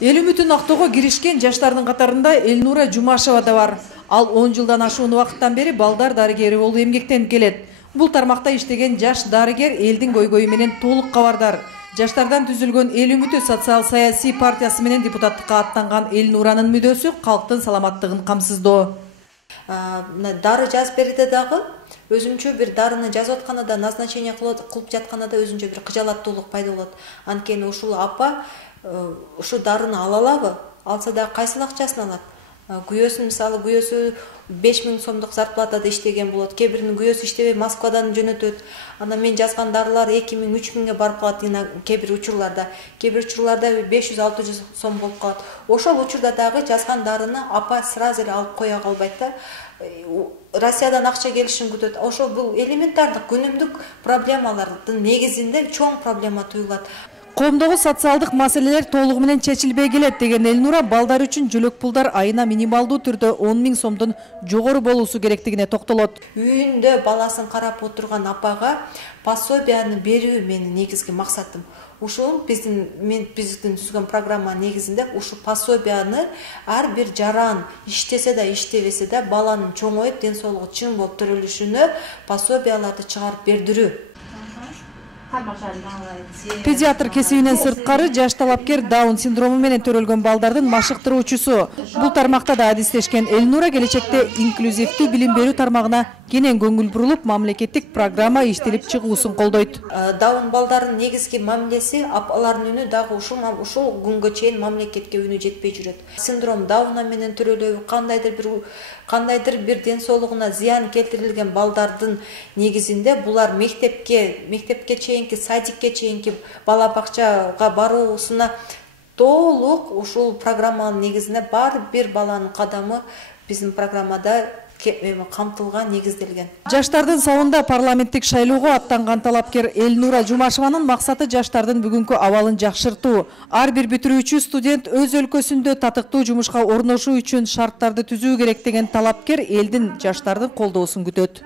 Эл үмүтүн актоого киришкен жаштардын катарында Элнура Жумашева да бар. Ал 10 жылдан ашуун убакыттан бери балдар дарыгери болуп эмгектенип келет. Бул тармакта иштеген жаш дарыгер элдин көйгөйү менен толук кабардар. Жаштардан түзүлгөн Эл үмүтү социал-саясий партиясы менен депутаттыкка аттанган Элнуранын мүдөөсү калктын саламаттыгын камсыздоо. Дары жазып берди дагы, өзүнчө бир дарыны жазып атканда, назначение кылып жатканда өзүнчө бир кыжалаттуулук пайда болот. Анткени ушул апа ушу дарыны ала алабы? Алса да кайсыл акчасын алат? Күйөөсүн, мисалы, күйөөсү 5000 сомдук зарплатада иштеген болот. Кебиринин күйөөсү иштебей Москвадан жөнөтөт. Ана мен жазган дарылар 2000, 3000ге барып калат кебир учурларда. Кебир учурларда 500-600 сом болуп калат. Ошол учурда дагы жазган дарыны апа сразу эле алып кое калбайт да. Россиядан акча келишин күтөт. Ошол бул элементардык күнүмдүк проблемалардын негизинде чоң проблема туюлат. Коомдогу социалдык маселелер толугу менен чечилбей келет деген Элнура балдар үчүн жөлөк пулдар айына минималдуу түрдө 10 000 сомдон жогору болуусу керектигине токтолот. Үйүндө баласын карап отурган апага пособияны берүү менин негизги максатым. Ушул биздин түзгөн программа негизинде ушу пособияны ар бир жаран иштесе да иштебесе да баланын чоңоюп ден соолугу чың болуп төрөлүшүнө пособияларды чыгарып бердирүү. Педиатр кесибинен сырткары жаш талапкер Даун синдрому менен төрөлгөн балдардын машыктыруучусу. Бул тармакта да адистешкен Элнура келечекте инклюзивдүү билим берүү тармагына кенен көңүл бурулуп, мамлекеттик программа иштелип чыгуусун колдойт. Даун балдардын негизги мамилеси апалардын үнү дагы ушул күнгө чейин мамлекетке үнү жетпей жүрөт. Синдром Дауна менен төрөлүү кандайдыр бир ден соолугуна зыян келтирилген балдардын негизинде булар мектепке чейинки, садикке чейинки бала бакчага баруусуна толук ушул программанын негизинде бар бир баланын кадамы биздин программада камтылган, негизделген. Жаштардын сабында парламенттик шайлоого аттанган талапкер Элнура Жумашеванын максаты жаштардын бүгүнкү абалын жакшыртуу. Ар бир бүтүрүүчү студент өз өлкөсүндө татыктуу жумушка орношуу үчүн шарттарды түзүү керек деген талапкер элдин жаштардын колдоосун күтөт.